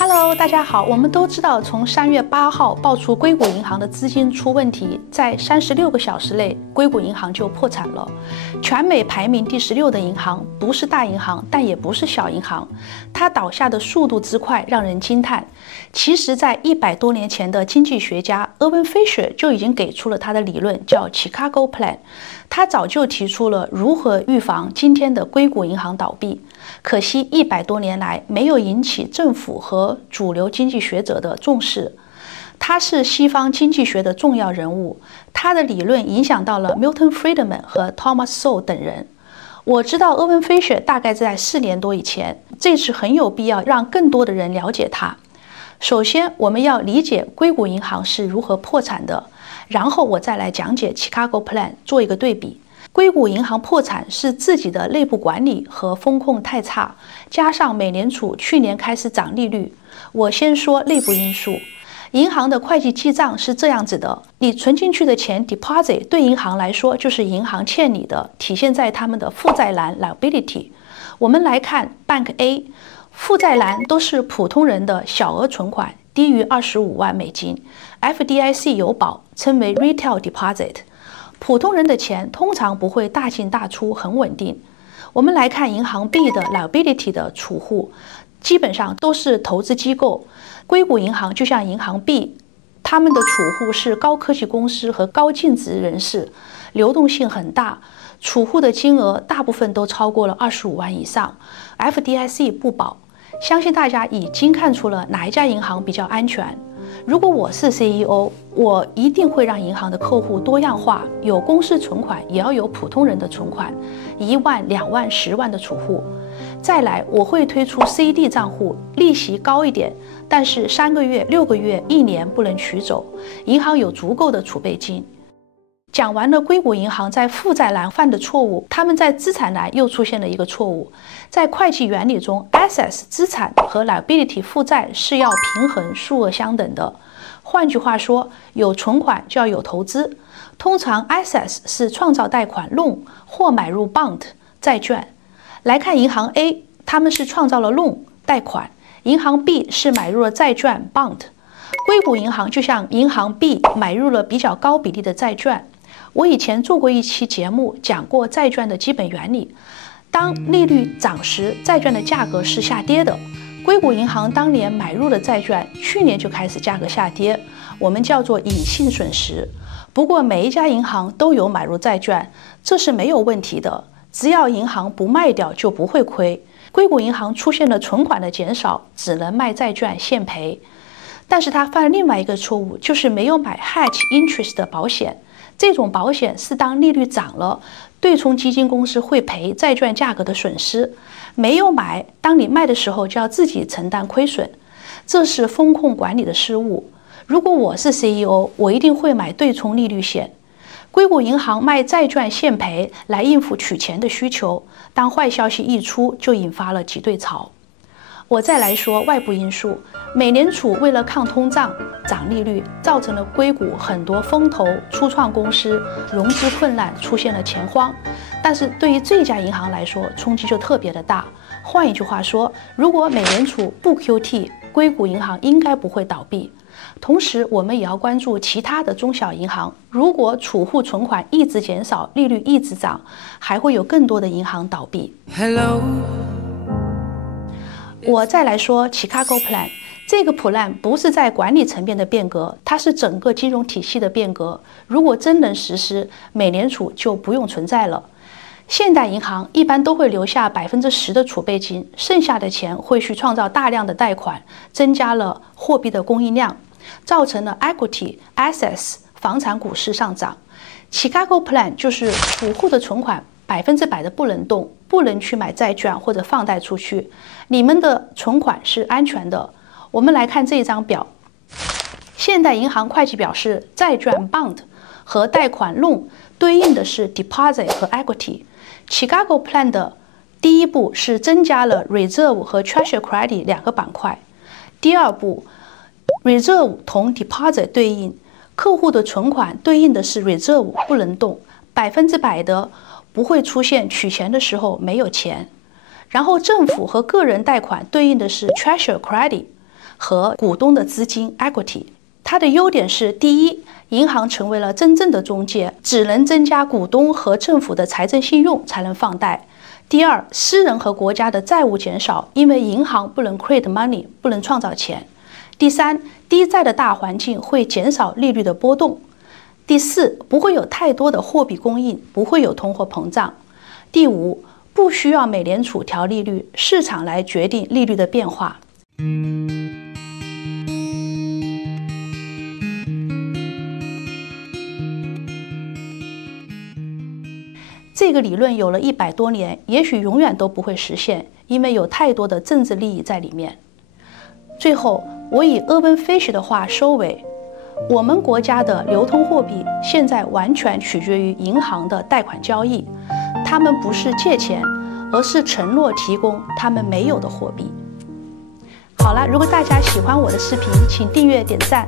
Hello， 大家好。我们都知道，从3月8号爆出硅谷银行的资金出问题，在36个小时内，硅谷银行就破产了。全美排名第16的银行，不是大银行，但也不是小银行。它倒下的速度之快，让人惊叹。其实，在100多年前的经济学家厄文·菲雪就已经给出了他的理论，叫 Chicago Plan。他早就提出了如何预防今天的硅谷银行倒闭。可惜100多年来没有引起政府和主流经济学者的重视。他是西方经济学的重要人物，他的理论影响到了 Milton Friedman 和 Thomas Sowell 等人。我知道厄文·菲雪大概在4年多以前，这次很有必要让更多的人了解他。首先，我们要理解硅谷银行是如何破产的，然后我再来讲解 Chicago Plan， 做一个对比。硅谷银行破产是自己的内部管理和风控太差，加上美联储去年开始涨利率。我先说内部因素。银行的会计记账是这样子的，你存进去的钱 deposit 对银行来说就是银行欠你的，体现在他们的负债栏 liability。我们来看 Bank A， 负债栏都是普通人的小额存款，低于25万美金 ，FDIC 有保，称为 retail deposit。普通人的钱通常不会大进大出，很稳定。我们来看银行 B 的 liability 的储户，基本上都是投资机构。硅谷银行就像银行 B， 他们的储户是高科技公司和高净值人士，流动性很大，储户的金额大部分都超过了25万以上 ，FDIC 不保。相信大家已经看出了哪一家银行比较安全。如果我是 CEO， 我一定会让银行的客户多样化，有公司存款，也要有普通人的存款，1万、2万、10万的储户。再来，我会推出 CD 账户，利息高一点，但是3个月、6个月、1年不能取走，银行有足够的储备金。讲完了硅谷银行在负债栏犯的错误，他们在资产栏又出现了一个错误。在会计原理中 ，assets 资产和 liability 负债是要平衡数额相等的。换句话说，有存款就要有投资。通常 assets 是创造贷款 loan 或买入 bond 债券。来看银行 A， 他们是创造了 loan 贷款，银行 B 是买入了债券 bond。硅谷银行就像银行 B 买入了比较高比例的债券。我以前做过一期节目，讲过债券的基本原理。当利率涨时，债券的价格是下跌的。硅谷银行当年买入的债券，去年就开始价格下跌，我们叫做隐性损失。不过每一家银行都有买入债券，这是没有问题的，只要银行不卖掉就不会亏。硅谷银行出现了存款的减少，只能卖债券现赔。但是他犯了另外一个错误，就是没有买 hedge interest 的保险。这种保险是当利率涨了，对冲基金公司会赔债券价格的损失，没有买，当你卖的时候就要自己承担亏损，这是风控管理的失误。如果我是 CEO， 我一定会买对冲利率险。硅谷银行卖债券现赔来应付取钱的需求，当坏消息一出，就引发了挤兑潮。我再来说外部因素，美联储为了抗通胀涨利率，造成了硅谷很多风投、初创公司融资困难，出现了钱荒。但是对于这家银行来说，冲击就特别的大。换一句话说，如果美联储不 QT， 硅谷银行应该不会倒闭。同时，我们也要关注其他的中小银行，如果储户存款一直减少，利率一直涨，还会有更多的银行倒闭。我再来说 Chicago Plan， 这个 plan 不是在管理层面的变革，它是整个金融体系的变革。如果真能实施，美联储就不用存在了。现代银行一般都会留下10%的储备金，剩下的钱会去创造大量的贷款，增加了货币的供应量，造成了 equity、assets 房产股市上涨。Chicago Plan 就是储户的存款100%的不能动，不能去买债券或者放贷出去，你们的存款是安全的。我们来看这一张表，现代银行会计表示，债券 bond 和贷款 loan 对应的是 deposit 和 equity。Chicago Plan 的第一步是增加了 reserve 和 treasury credit 2个板块。第二步 reserve 同 deposit 对应，客户的存款对应的是 reserve 不能动，100%的不会出现取钱的时候没有钱。然后政府和个人贷款对应的是 treasury credit，和股东的资金 equity。它的优点是：第一，银行成为了真正的中介，只能增加股东和政府的财政信用才能放贷；第二，私人和国家的债务减少，因为银行不能 create money， 不能创造钱；第三，低债的大环境会减少利率的波动；第四，不会有太多的货币供应，不会有通货膨胀；第五，不需要美联储调利率，市场来决定利率的变化。这个理论有了100多年，也许永远都不会实现，因为有太多的政治利益在里面。最后，我以鄂温菲许的话收尾：我们国家的流通货币现在完全取决于银行的贷款交易，他们不是借钱，而是承诺提供他们没有的货币。好了，如果大家喜欢我的视频，请订阅点赞。